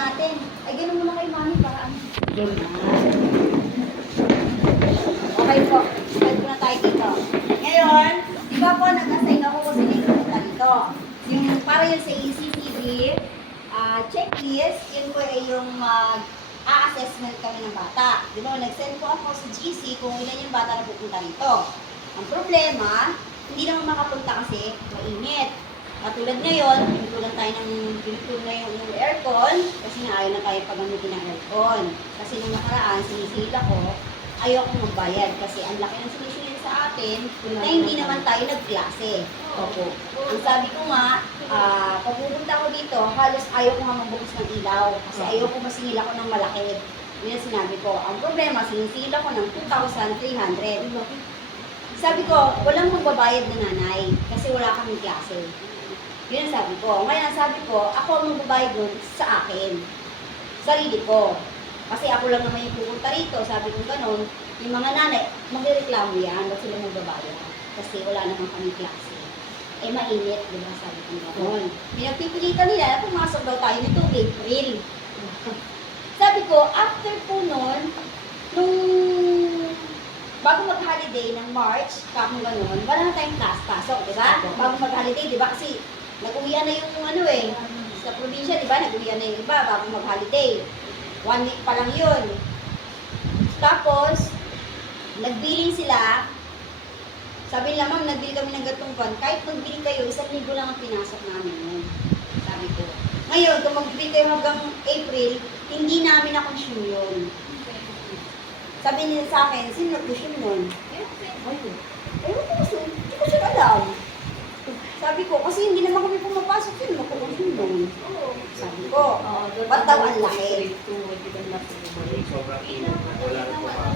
natin. Ay, ganun muna kayo, mami, para ano. Okay po, start po na tayo dito. Ngayon, di ba po, nag-assign ako kung sino yung pupunta dito. Yung, para yun sa ECCD, checklist, yun po ay yung assessment kami ng bata. Di ba, nag-send po ako sa GC kung ilan yung bata na pupunta dito. Ang problema, hindi naman makapunta kasi mainit. Katulad ngayon, pinutulan tayo na yung aircon kasi nga ayaw na tayo pagamitin ng aircon. Kasi nung nakaraan, sinisila ko, ayaw kong magbayad kasi ang laki ng sinisilin sa atin na hindi naman tayo nagklase. Opo. Ang sabi ko nga, pag pupunta ko dito, halos ayaw ko nga magbukas ng ilaw kasi ayaw ko masingil ako ng malaki. Yun ang sinabi ko. Ang problema, sinisila ko ng 2,300. Sabi ko, walang magbabayad na nanay kasi wala kaming klase. Yun ang sabi ko. Ngayon ang sabi ko, ako ang magbabayad doon sa akin. Sarili ko. Kasi ako lang naman yung pupunta rito. Sabi ko gano'n, yung mga nanay, magreklamo yan, ba't sila magbabayad? Kasi wala naman kaming klase. Eh mainit, di ba? Sabi ko gano'n. Pinagpipilitan nila na pumasok daw tayo nito April. Sabi ko, after po nun, nung bago mag-holiday ng March, kakong gano'n, wala na tayong class pasok, di ba? Bago mag-holiday, di ba? Kasi nag-uwian na yung ano sa probinsya, di ba? Nag-uwian na yung iba bago mag-holiday. 1 week pa lang yun. Tapos, nagbilling sila. Sabi nila, ma'am, nagbili kami ng gatong buwan. Kahit magbilling kayo, 1,000 lang ang pinasok namin yun. Sabi ko. Ngayon, kung magbilling kayo hanggang April, hindi namin na-consume yun. Sabi nila sa akin, sino nag-consume nun? Ewan ko kasi, hindi ko siya alam. Sabi ko, kasi hindi naman kami pumapasok yun, magkukonsume nun. Sabi ko, ba't daw ang laki?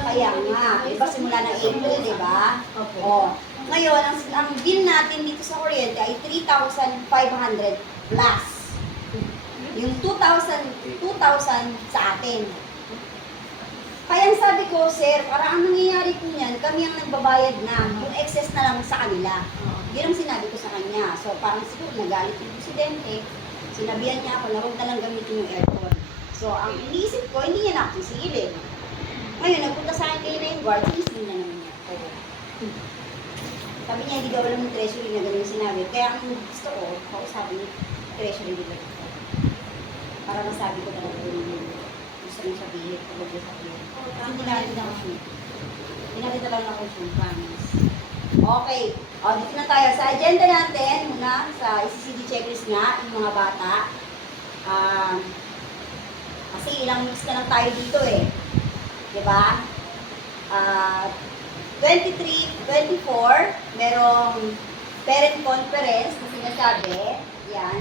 Kaya nga, iba simula ng April, di ba? O, ngayon, ang bill natin dito sa kuryente ay 3,500 plus. Yung 2,000 sa atin. Kaya sabi ko, sir, para ang nangyayari po niyan, kami ang nagbabayad na, yung excess na lang sa kanila. Yun ang sinabi ko sa kanya. So, parang siguro nagalit yung presidente. Sinabihan niya ako na huwag na lang gamitin yung aircon. So, ang iniisip ko, hindi niya na ako sisilin. Ngayon, nagpunta sa akin kayo na yung guard, sisilin na naman niya. Sabi niya, hindi daw alam yung treasury na gano'n yung sinabi. Kaya ang gusto ko, kausapin yung treasury dito. Para masabi ko talaga yung gusto niyang sabihin. Hindi natin na-consume. Hindi natin talaga na-consume, promise. Okay. O, dito na tayo. Sa agenda natin, muna, sa ECCD checklist nga, yung mga bata. Kasi ilang weeks na lang tayo dito eh. Diba? 23, 24, merong parent conference na sinasabi. Yan.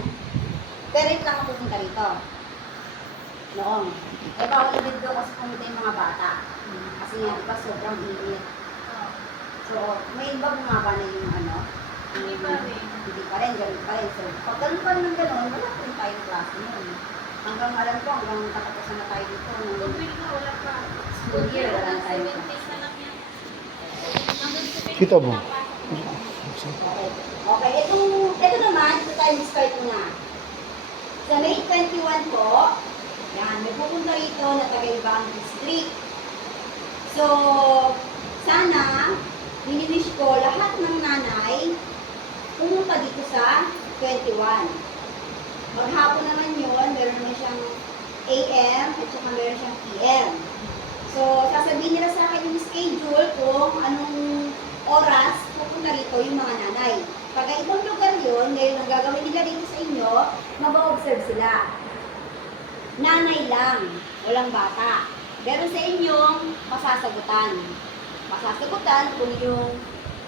Parent lang ang pupunta rito. Noong. Eh, bawal din doon kasi pumunta yung mga bata. Kasi nga, diba, sobrang init. So, may iba bumaba na yung ano? Hindi pa rin. Hindi pa rin, ganun pa rin. So, pag ganun pa rin ng ganun, wala pa rin tayong klase nun. Hanggang alam ko, hanggang katapusan na tayo dito. Wala pa. School year, wala na tayo. Kita mo. Okay, ito naman, ito tayo start muna. Sa May 21 po, yan, may pupunta rito na taga-ibang district. So, sana, niniwish ko lahat ng nanay pumunta dito sa 21. Maghapon naman yun, meron naman siyang AM at saka meron siyang PM. So, sasabihin nila sa akin yung schedule kung anong oras pupunta rito yung mga nanay. Pag ibang lugar yun, ngayon ang gagawin nila dito sa inyo, mag-observe sila. Nanay lang, walang bata. Pero sa inyong masasagutan. Masasagutan kung yung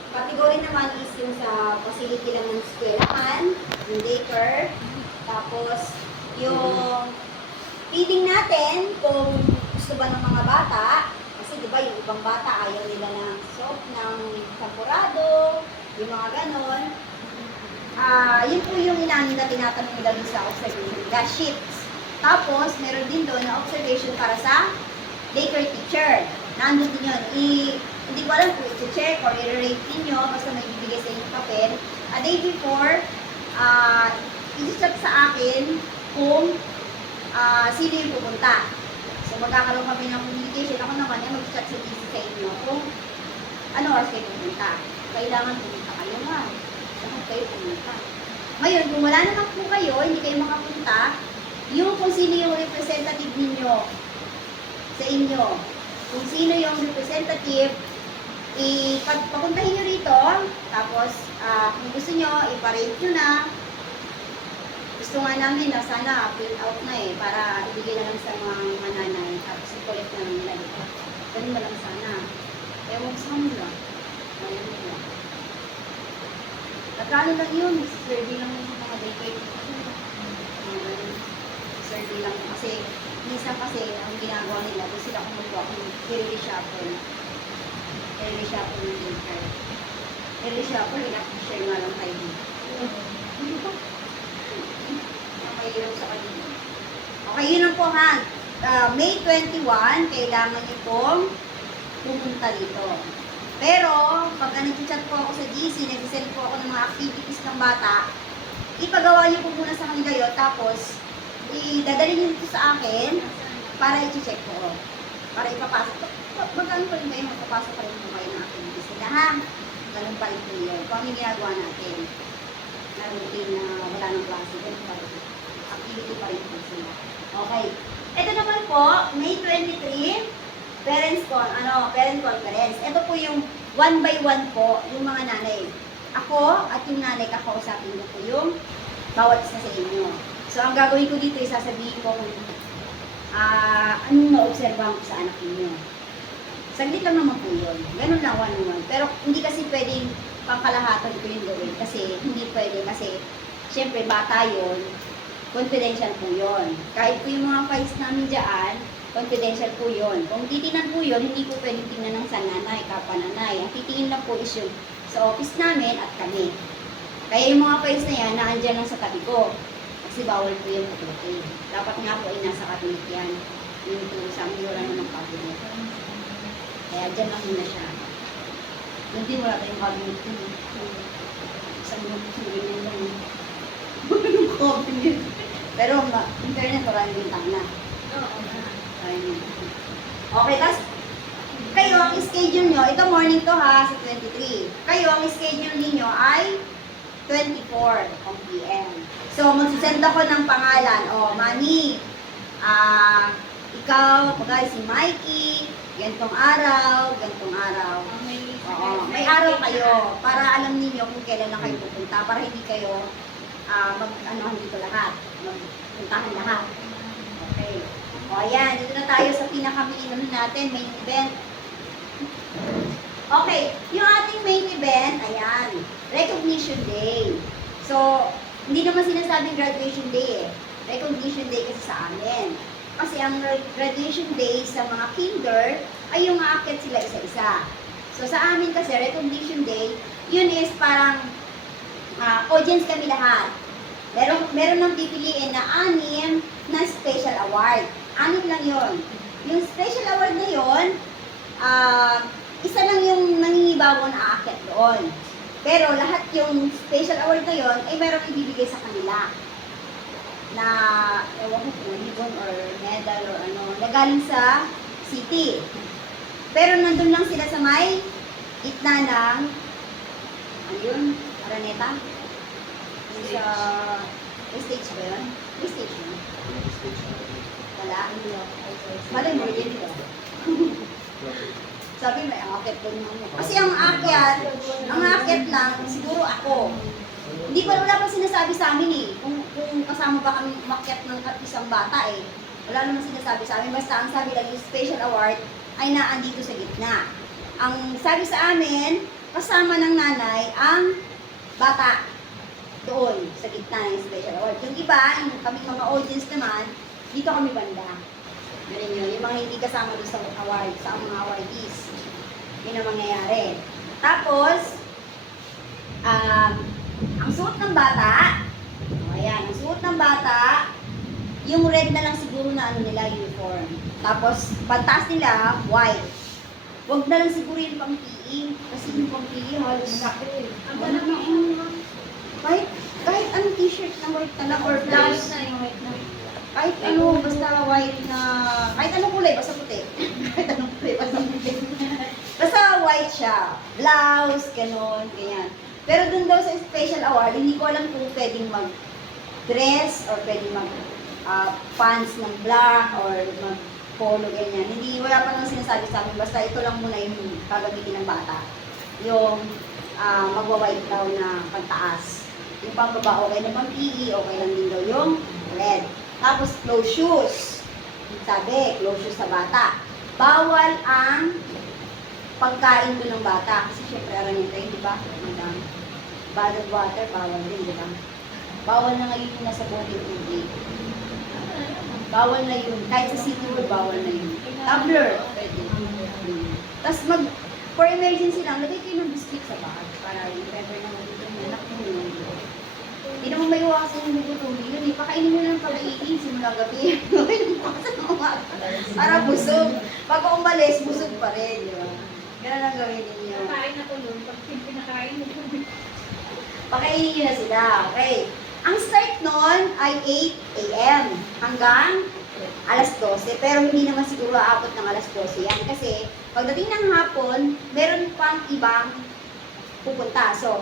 category naman is yung sa facility lang ng eskwelahan, yung daycare, tapos yung feeding natin kung gusto ba ng mga bata, kasi di ba yung ibang bata ayaw nila ng soap, ng sampurado, yung mga ganon. Yun po yung inanin na tinatanong nila sa observation, the sheets. Tapos, meron din doon na observation para sa daycare teacher. Nandun din yun. Hindi ko alam kung i-check or i-rate ninyo, basta may bibigay sa inyong papel. A day before, i-check sa akin kung sino yung pupunta. So magkakaroon kami ng communication. Ako naman yung mag-chat sa GC sa inyo kung ano oras kayo pupunta. Kailangan pumunta kayo nga. Lahat kayo pumunta. Ngayon, kung wala naman po kayo, hindi kayo makapunta, yung kung sino yung representative ninyo sa inyo, kung sino yung representative, papuntahin nyo rito, tapos kung gusto nyo, iparate nyo na. Gusto nga namin na sana print out na para ibigay na lang sa mga mananay, tapos i-collect na lang nila dito. Ganun na lang sana. Ewan sa kanila. Ayun nila. Nagkano lang yun? Survey lang yung mga daycare. Survey lang. Kasi, minsan kasi, ang ginagawa nila, doon sila kumukuha kung i-reshuffle. I-reshuffle ng daycare. I-reshuffle, ina-share nga lang tayo dito. Nakahirap sa kanila. Okay, yun lang po ha. May 21, kailangan niyo pong pumunta dito. Pero, pagka nag-chat po ako sa GC, nag-send po ako ng mga activities ng bata, ipagawa niyo po muna sa kanila yun, tapos, idadalhin niyo dito sa akin, para i-check ko. Para ipapasok. Magkano pa rin kayo, magpapasok pa rin po kayo ng activities nila, ha? Ganun pa rin po yun. Kung ano yung ginagawa natin, na routine na wala ng klase, ganun pa rin. Activity pa rin po sila. Okay. Ito naman po, May 23, parent conference. Ito po yung 1 by 1 po, yung mga nanay. Ako at yung nanay, kakausapin ko po yung bawat isa sa inyo. So, ang gagawin ko dito, isasabihin ko kung anong na-obserbahan ko sa anak niyo. Saglit lang naman po yun. Ganun lang, 1-on-1. Pero hindi kasi pwedeng pangkalahatan ko yung gawin. Kasi hindi pwede. Kasi, syempre, bata yun. Confidential po yun. Kahit po yung mga files namin dyan, confidential po yun. Kung titingnan po yun, hindi po pwedeng tingnan ng sananay, kapananay. Ang titingin lang po is yung sa office namin at kami. Kaya yung mga files na yan, naandyan lang sa tabi ko. Kasi bawal po yung puputin. Dapat nga po ay nasa cabinet yan. Yung sa wala naman cabinet. Kaya dyan lang muna siya. Hindi wala tayong cabinet yun. Isang ganyan lang. Walang cabinet. Pero internet wala yung bintana. Oo. Okay, tapos kayo, ang schedule nyo, ito morning to ha, sa 23. Kayo, ang schedule ninyo ay 24 p.m. So, magsisend ako ng pangalan. O, Mami, ikaw, pagka si Mikey, gantong araw. Oo, may araw kayo para alam niyo kung kailan na kayo pupunta, para hindi kayo mag-ano dito lahat, magpuntahan lahat. Okay. O, ayan, dito na tayo sa pinaka-main natin, main event. Okay, yung ating main event, ayan, Recognition Day. So, hindi naman sinasabing graduation day Recognition Day kasi sa amin. Kasi ang graduation day sa mga kinder ay yung aakyat sila isa-isa. So, sa amin kasi, Recognition Day, yun is parang audience kami lahat. Meron nang pipiliin na 6 na special award. 6 lang yon. Yung special award na yon, isa lang yung nangingibaw na aakyat doon. Pero lahat yung special award na yon ay meron ibibigay sa kanila. Na, ewan ko kung ribbon or medal or ano, na galing sa city. Pero nandun lang sila sa may gitna ng, ayun, Araneta? Sa, may stage ba yun? May stage yun? Wala? Malay mo yun ba? Sabi may aakyat doon mo. Kasi ang aakyat lang, siguro ako. Hindi pa wala pa sinasabi sa amin eh. Kung kasama ba kami umakyat ng isang bata eh. Wala naman sinasabi sa amin. Basta ang sabi lang yung special award ay naandito sa gitna. Ang sabi sa amin, kasama ng nanay ang bata doon sa gitna ng special award. Yung iba, yung kami mga audience naman, dito kami banda. Ganun yun. Yung mga hindi kasama doon sa award, sa mga awardees. Yun ang mangyayari. Tapos, ang suot ng bata, ayan, ang suot ng bata, yung red na lang siguro na ano nila, uniform. Tapos, pantas nila, white. Huwag na lang siguro yung pang-PE. Kasi yung pang-PE, halos sakit. Ang ganda na yung Kahit anong t-shirt na white na lang or blouse. na yung white na. Kahit ano, basta white na, kahit anong kulay, basta puti. Kahit anong kulay, basta puti. Basta white siya. Blouse, ganon, ganyan. Pero dun daw sa special award, hindi ko alam kung pwedeng mag-dress or pwedeng mag-pants ng black or mag-polo, ganyan. Hindi, wala pa nang sinasabi sa amin. Basta ito lang muna yung gagamitin ng bata. Yung magwa-white daw na pantaas. Yung pambaba, okay naman PE, okay lang din daw yung red. Tapos, closed shoes. Sabi, closed shoes sa bata. Bawal ang pagkain doon ng bata. Kasi syempre, aranita yun, di ba? Madam. Bottled water, bawal din, di ba? Bawal na ngayon yung nasa bottled tubig. Bawal na yun. Kahit sa city world, bawal na yun. Tumbler, pwede. Tapos for emergency lang, lagay kayo ng biscuit sa bag para yung pepper na magutom na anak mo yun. Hindi naman may iwasan yung gutom yun. Pakainin nyo ng pag-iitin simula gabi. Para busog. Pag umalis, busog pa rin. Di ba? Ganun ang gawin ninyo. Nakain na ko nun. Pag pinakain mo nun. Pakainin nyo na sila. Okay. Ang start nun ay 8 a.m. hanggang alas 12. Pero hindi naman siguro aabot ng alas 12 yan. Kasi pagdating ng hapon, meron pang ibang pupunta. So,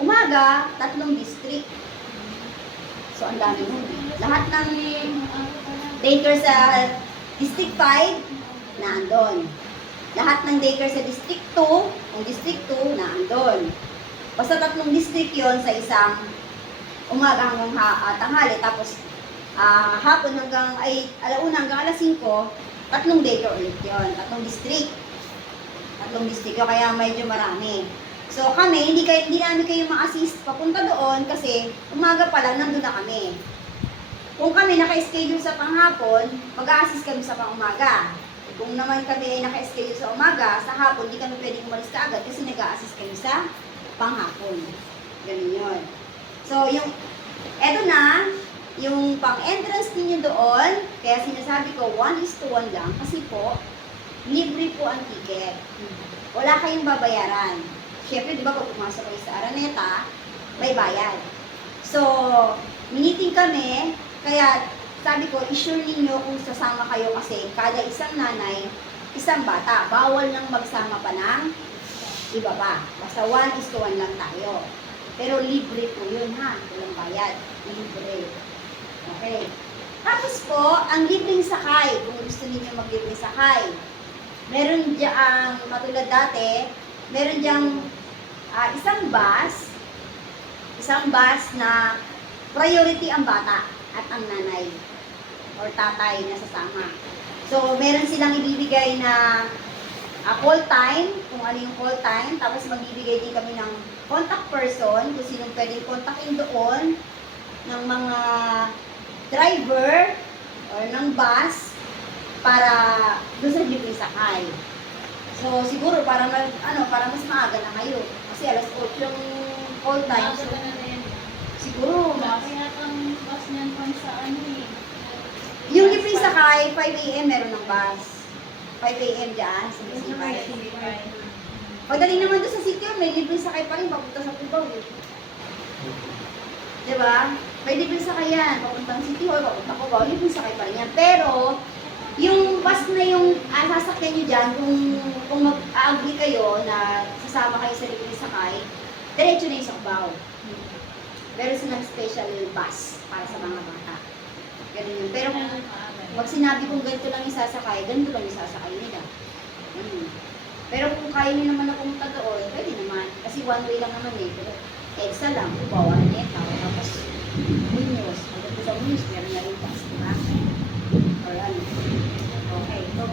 umaga, 3 district. So, ang dami mo. Lahat ng daycare sa District 5, naandun. Lahat ng daycare sa District 2, kung District 2, naandun. Basta 3 district yon sa isang umaga hanggang tanghali. Tapos, hapon hanggang, alauna hanggang alas 5, 3 daycare ulit yun. 3 district. 3 district yun, kaya medyo marami. So kami, hindi namin kayo ma-assist papunta doon kasi umaga pa lang nandun na kami. Kung kami naka-schedule sa panghapon, mag-a-assist kami sa pangumaga. Kung naman kami ay naka-schedule sa umaga, sa hapon, hindi kami pwedeng umalis ka agad kasi nag-a-assist kami sa panghapon. Ganun yun. So, eto na, yung pang-entrance ninyo doon, kaya sinasabi ko, 1:1 lang kasi po, libre po ang ticket. Wala kayong babayaran. Siyempre, di ba, pag pumasok kayo sa Araneta, may bayad. So, meeting kami, kaya sabi ko, i-sure ninyo kung sasama kayo kasi kada isang nanay, isang bata. Bawal nang magsama pa ng iba pa. Basta 1:1 lang tayo. Pero libre po yun ha, walang bayad. Libre. Okay. Tapos po, ang libreng sakay, kung gusto niyo maglibreng sakay, meron diyang, matulad dati, meron diyang isang bus na priority ang bata at ang nanay or tatay na sasama. So, meron silang ibibigay na call time, kung ano yung call time, tapos magbibigay din kami ng contact person, kung sinong pwedeng kontakin doon, ng mga driver or ng bus para doon sa libreng sakay. So, siguro para mas maaga na kayo. Kasi alas 8 yung call time. So, siguro, Kaya ang bus niyan pang sa ano eh. yung libreng sakay, 5 a.m. meron ng bus. 5 a.m. dyan, sa Bisipay. Pagdating naman doon sa city, may libreng sakay pa rin, papunta sa Cubao. Diba? May libreng sakay yan, papunta sa City Hall, papunta Cubao, libreng sakay pa rin yan. Pero, yung bus na yung sasakyan nyo dyan, kung mag-agree kayo na sasama kayo sa libreng sakay, diretso na yung sa Cubao. Meron silang special bus para sa mga bata. Ganun yun. Pero kung pag sinabi kong ganito lang yung sasakay, ganito lang yung sasakay nila. Pero kung kaya nyo naman na pumunta doon, pwede naman. Kasi one way lang naman eh. Pero EDSA lang, Cubao, Araneta, tapos Muñoz. Pagdating sa Muñoz, meron na rin bus, diba? Or ano. Okay, ito.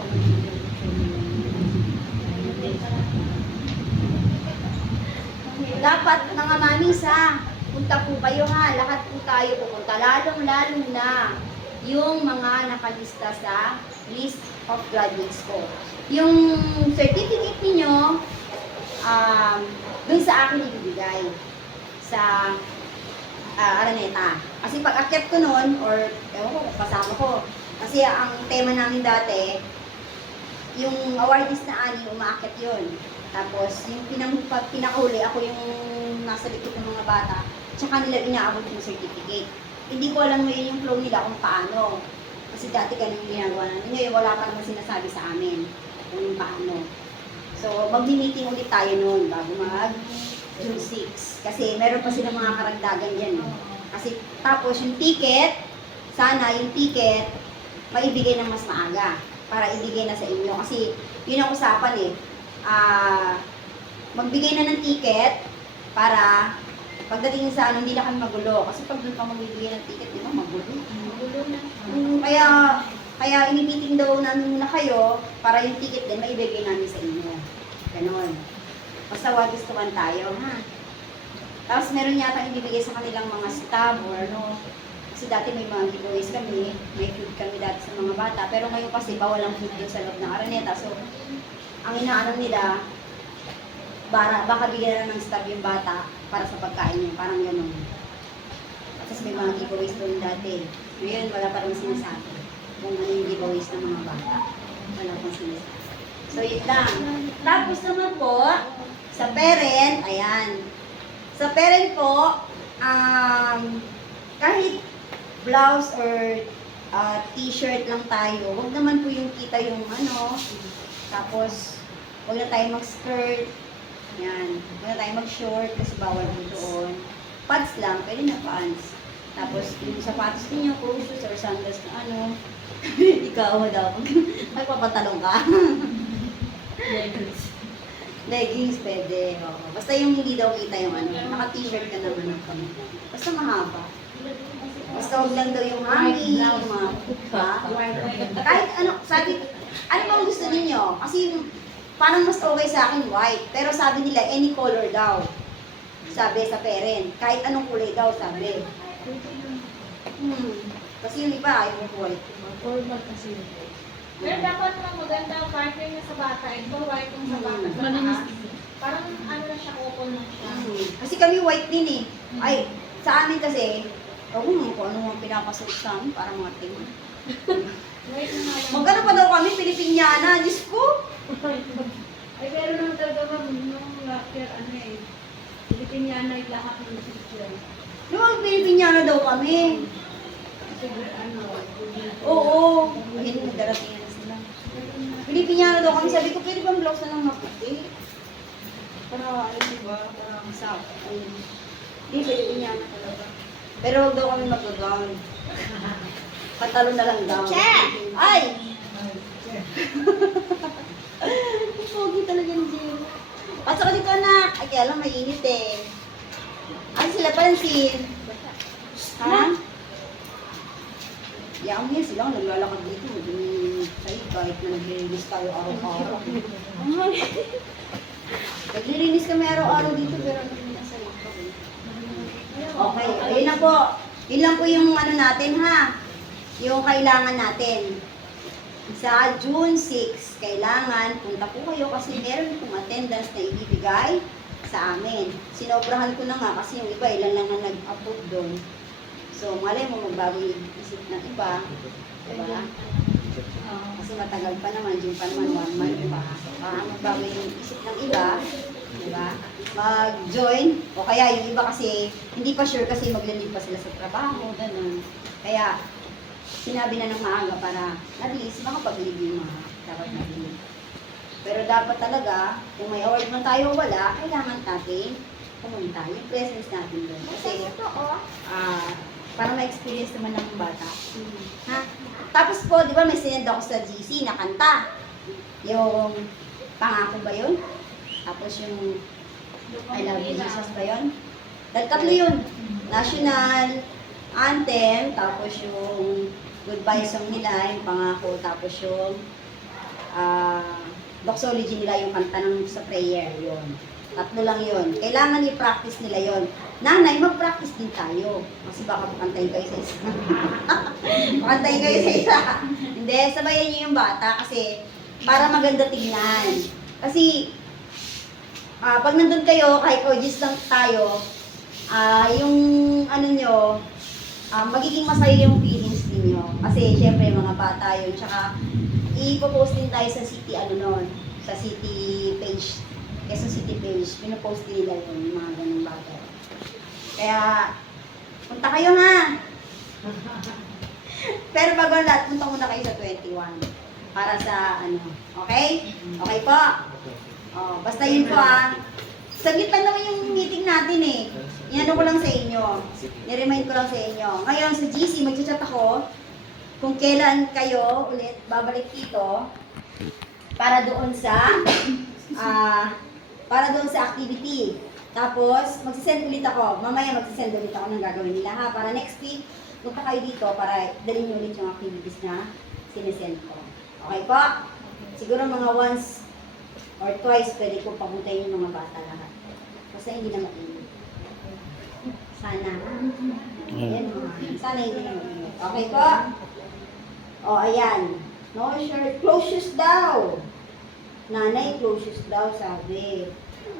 Dapat mga mamisa, punta po kayo ha, lahat po tayo pupunta, lalong-lalo na yung mga nakalista sa list of graduates ko. Yung certificate niyo dun sa akin ibibigay sa Araneta. Kasi pag akyat ko nun, or ewan ko, kasama ko, kasi ang tema namin dati, yung awardist na ani, umaakyat yun. Tapos, yung pinakahuli, ako yung nasa likod ng mga bata, tsaka nila inaabot yung certificate. hindi ko alam ngayon yung flow nila kung paano. Kasi dati ganun yung ginagawa namin. Ngayon wala pa naman sinasabi sa amin kung yung paano. So, mag-meeting ulit tayo noon bago June 6. Kasi meron pa silang mga karagdagan dyan. Eh. Kasi tapos yung ticket, sana yung ticket, maibigay ng mas maaga para ibigay na sa inyo. Kasi yun ang usapan eh. Magbigay na ng ticket para pagdating sa ano, hindi na kami magulo. Kasi pag doon ka magbibigay ng ticket, di ba, magulo. Magulo na. Kaya inipiting daw namin muna kayo para yung ticket din maibigay namin sa inyo. Ganon. Basta gustuhan tayo, ha? Tapos meron yata ibibigay sa kanilang mga staff or ano. Kasi dati may mga giveaways kami, may food kami dati sa mga bata. Pero ngayon kasi bawal ang food doon sa loob ng Araneta. So, ang inaano nila, baka bigyan na ng staff yung bata para sa pagkain niya. Parang gano'n. Tapos may mga giveaways doon dati. Ngayon, wala pa rin sinasabi kung ano yung giveaways ng mga bata. Wala pang sinasabi. So, yun lang. Tapos naman po, sa parent, ayan. Sa parent po, kahit blouse or t-shirt lang tayo, huwag naman po yung kita yung ano, tapos huwag na tayo mag-skirt, yan, huwag na tayo mag-short kasi bawal po doon. Pants lang, pwede na pants. Tapos yung sapatos ninyo, shoes or sandals na ano, ikaw daw, magpapatalong ka. Leggings, pwede. Oo. Basta yung hindi daw kita yung ano, naka-t-shirt ka naman ng kami. Basta mahaba. Basta huwag lang daw yung hangin, yung mga ha? Kahit ano, sabi, ano bang gusto ninyo? Kasi parang mas okay sa akin white. Pero sabi nila, any color daw. Sabi sa parent. Kahit anong kulay daw, sabi. Kasi yung iba, ayaw mo white. Formal kasi yun. Pero dapat lang maganda partner niya sa bata. Ito white yung sa bata. Malinis. Parang ano na siya, open na siya. Kasi kami white din eh. Ay, sa amin kasi, kung ano mga pinapasok sa amin, parang mga ting. White na nga lang. Magkano pa daw kami, Pilipinyana, Diyos ko. Ay, pero nung talaga nung locker, ano eh, Pilipinyana yung lahat ng picture. Yung Pilipinyana daw kami. Siguro ano, Oo. Ayun, nagdarating na sila. Pilipinyana daw kami. Sabi ko, pwede bang blouse na lang maputi? Para, ano diba? Para sa ayun. Hindi, Pilipinyana talaga. Pero huwag daw kami mag-gown. Pantalon na lang daw. Ay! Pogi talaga ni Jero. Pasok ka dito, anak. Ay, kaya lang mainit eh. Ay, sila pansin. Ha? Yaman yan sila, naglalakad dito. Sa'yo, kahit na naglilinis tayo araw-araw. Naglilinis kami araw-araw dito, pero naglilinis sa laptop. Okay, ayun na po. Yun lang po yung ano natin ha. Yung kailangan natin. Sa June 6, kailangan punta po kayo kasi meron pong attendance na ibibigay sa amin. Sinobrahan ko na nga kasi yung iba, ilan lang na nag-approve doon. So, malay mo magbago yung isip ng iba. Diba? Kasi matagal pa naman, June pa naman, 1 month pa. Baka magbago yung isip ng iba. Diba? Mag-join. O kaya yung iba kasi, hindi pa sure kasi maglalib pa sila sa trabaho. Ganun. Kaya, sinabi na ng maaga para at least makapag-leave yung mga dapat nag-leave. Pero dapat talaga, kung may award man tayo o wala, kailangan natin pumunta. Yung presence natin doon. Kasi, para ma-experience naman ng bata. Ha? Tapos po, di ba may sinend ako sa GC na kanta. Yung Pangako ba yun? Tapos yung I Love You Jesus ba yun? Dahil tatlo yun. National Anthem, tapos yung Goodbye song nila, yung Pangako, tapos yung doxology nila, yung kanta ng sa prayer, yun. Tatlo lang yun. Kailangan i-practice nila yun. Nanay, mag-practice din tayo. Kasi baka pakantayin kayo sa isa. Pakantayin kayo sa isa. Hindi, sabayan niyo yung bata kasi para maganda tingnan. Kasi pag nandun kayo, kahit OGs lang tayo, yung ano nyo, magiging masaya yung feelings ninyo. Kasi syempre mga bata yun. Tsaka ipopost din tayo sa city, ano nun, sa city page. Quezon City page, pinopost din nila yun, yung mga ganung bagay. Kaya, punta kayo ha! Pero bago ang lahat, punta muna kayo sa 21. Para sa ano, okay? Okay po? Oh, basta yun po Saglit lang naman yung meeting natin eh. Inano ko lang sa inyo. Ni-remind ko lang sa inyo. Ngayon sa GC, mag-chat ako kung kailan kayo ulit babalik dito para doon sa activity. Tapos, magsisend ulit ako. Mamaya magsisend ulit ako ng gagawin nila ha. Para next week, punta kayo dito para dalhin nyo ulit yung activities na sinesend ko. Okay po? Siguro mga once or twice pwede ko pabutayin yung mga bata lahat. Basta hindi na mainit. Sana. Ayan, sana hindi na mainit. Okay po? O, ayan. No shirt. Close shoes daw. Nanay, close shoes daw, sabi.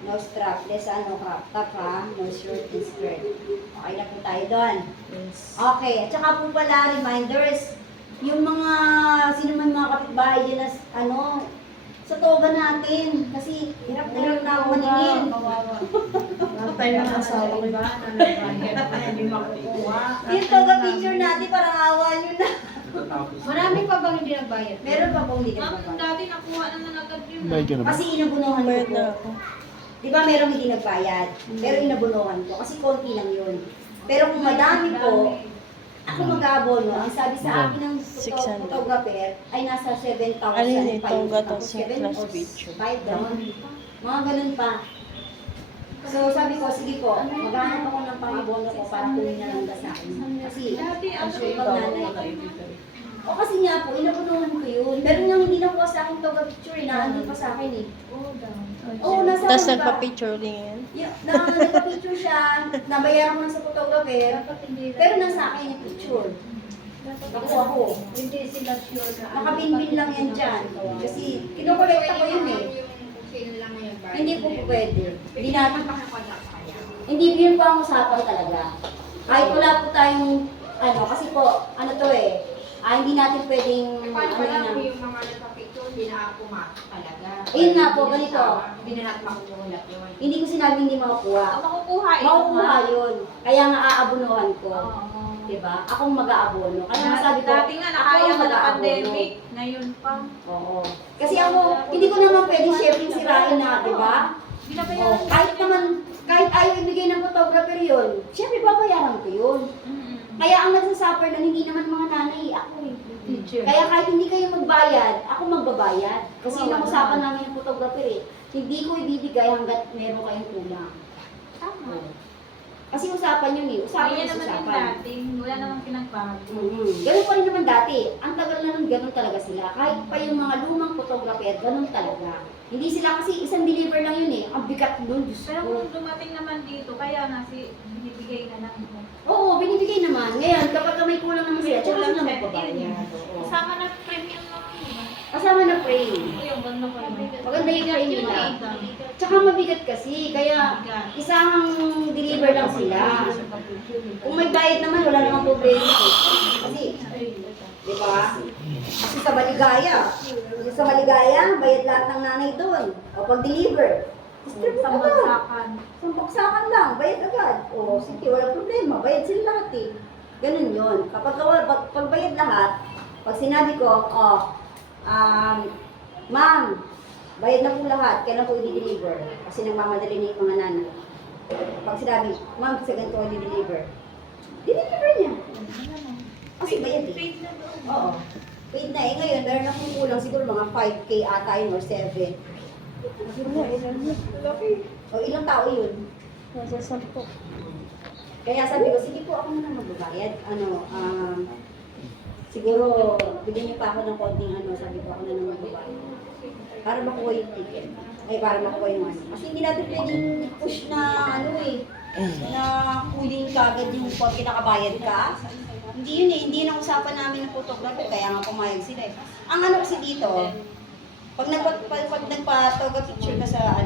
No strapless, crop top ha. No shirt and skirt. Okay na po tayo doon. Okay. At saka po pala, reminders. Yung mga, sino man mga kapitbahay dyan na, sa toga natin. Kasi, hirap na ako maningin. Tayo ng asawa ko ba? Hindi makukuha. Yung toga picture natin, parang awa nyo na. Marami pa bang hindi nagbayad? Meron pa pong hindi Ang nagbabayad. dati nakuha naman agad yun. Bayad ka na ba? Kasi inabunuhan ko po. Di ba merong hindi nagbayad? Pero inabunuhan ko. Kasi konti lang yun. Pero kung madami po, ako mag-aabono. Ang sabi sa akin ng 600. photographer ay nasa 7,000. Ano yun, itong gatas yung 7 plus or picture. 5 down. Mga ganun pa. So sabi ko, sige po, maghanap ako ng pang-abono ko para kunin na lang sa akin. Kasi, Dati, ang ano sure yun? pag nanay. O kasi nga po, inabunuhan ko yun. Pero nang hindi nakuha sa akin toga picture, inaandun pa sa akin eh. Oo, nasa Tapos akin pa. nagpa-picture din yan. Nagpa-picture siya, nabayaran ko na sa photographer, Dapat hindi. pero nasa akin yung picture. Nakuha ko. Hindi sila sure na. Nakabinbin lang yan dyan. Kasi kinukolekta ko yun eh. Hindi po pwede. Hindi natin Hindi yun po ang usapan talaga. Kahit wala po tayong, kasi po, hindi natin pwedeng, yung mga nagpa-picture, hindi na pumasok talaga. Ayun nga po, ganito. Hindi na natin makukulat yun. Hindi ko sinabi hindi makakuha. Makukuha eh. Makukuha yun. Kaya nga aabunuhan ko. Oo. Diba? Akong mag-aabono. Kaya nga sabi ko, Dati nga, nakaya ako ka na mag-aabono. pandemic. Ngayon pa. Oo. Kasi ako, hindi ko naman pwede sharing sirain na, diba? Hindi na ba Oh, kahit ayaw ibigay ng photographer yun, syempre babayaran ko yun. Kaya ang nagsasuffer nun, hindi naman mga nanay, ako eh. Teacher. Kaya kahit hindi kayo magbayad, ako magbabayad. Kasi yun ang usapan namin ng photographer eh. Hindi ko ibibigay hanggat meron kayong kulang. Tama. Kasi usapan yun eh. Usapan Kaya is naman yung usapan. dating, wala namang pinagbago. Ganun pa rin naman dati. Ang tagal na nun, ganun talaga sila. Kahit pa yung mga lumang photographer, ganun talaga. Hindi sila kasi isang deliver lang yun eh. Ang bigat nun, Diyos Pero ko. kung dumating naman dito, kaya na binibigay na lang mo. Oo, binibigay naman. Ngayon, kapag may kulang naman sila, tsaka Kulang sila siya, magbabayad. Oo. Kasama na premium lang yun. Kasama na frame. Ito yung ganda ko yun. Maganda yung frame Yun nila. eh. Tsaka mabigat kasi, kaya isang deliver lang sila. Kung may bayad naman, wala namang problema eh. Kasi, di ba? Kasi sa Maligaya, bayad lahat ng nanay doon. O pag-deliver, distribute Sa agad. bagsakan. Sampaksakan lang, bayad agad. O sige, wala problema, bayad sila lahat eh. Ganun yun. Pag bayad lahat, pag sinabi ko, ma'am, bayad na po lahat, kailan po i-deliver? Kasi nagmamadali na yung mga nanay. Pag sinabi, ma'am, sa ganito ko i-deliver, deliver niya. Kasi bayad eh. Paid na doon. Oo. Wait na ngayon, meron akong kulang siguro mga 5K ata yun or 7. O ilang tao yun? Nasa 10. Kaya sabi ko, sige po ako na magbabayad. Siguro, bigyan niyo pa ako ng konting sabi ko ako na magbabayad. Para makuha yung ticket. Ay, para makuha yung Kasi hindi natin pwedeng push na na kuling kagad yung pag kinakabayad ka. Hindi yun eh, hindi yun ang usapan namin ng photographer, kaya nga pumayag sila eh. Ang kasi dito, pag nagpa-toga picture ka sa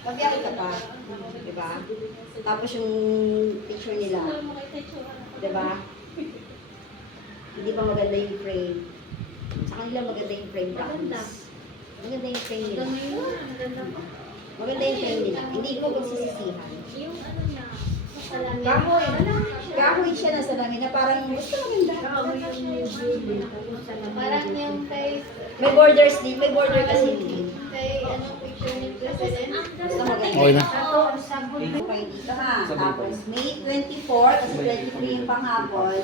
pagbiyahe ka pa, di ba? Tapos yung picture nila, di ba? Hindi ba maganda yung frame? Sa kanila maganda yung frame practice. Maganda yung frame nila. Maganda yung frame nila. Hindi ko pagsisisihan. Yung ano niya, Kahoy. Kahoy siya na salamin na parang gusto maganda. Parang yung kay May borders din, may border kasi din. anong picture ni President. Gusto maganda. Okay na. Okay, dito ha. Tapos May 24, kasi 23 yung panghapon,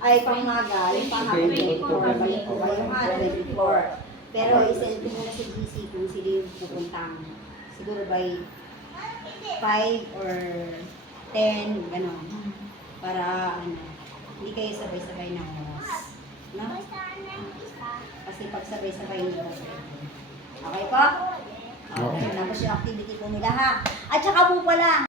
ay pangmaga, yung panghapon 24. Balik ko kayo ha, 24. Pero isend ko muna sa GC kung sino yung pupuntang. Siguro by 5 or 10, gano'n. Para hindi kayo sabay-sabay ng oras. No? Kasi pag sabay-sabay yung oras. Okay po? Okay. Tapos yung activity po nila ha. At saka po pala,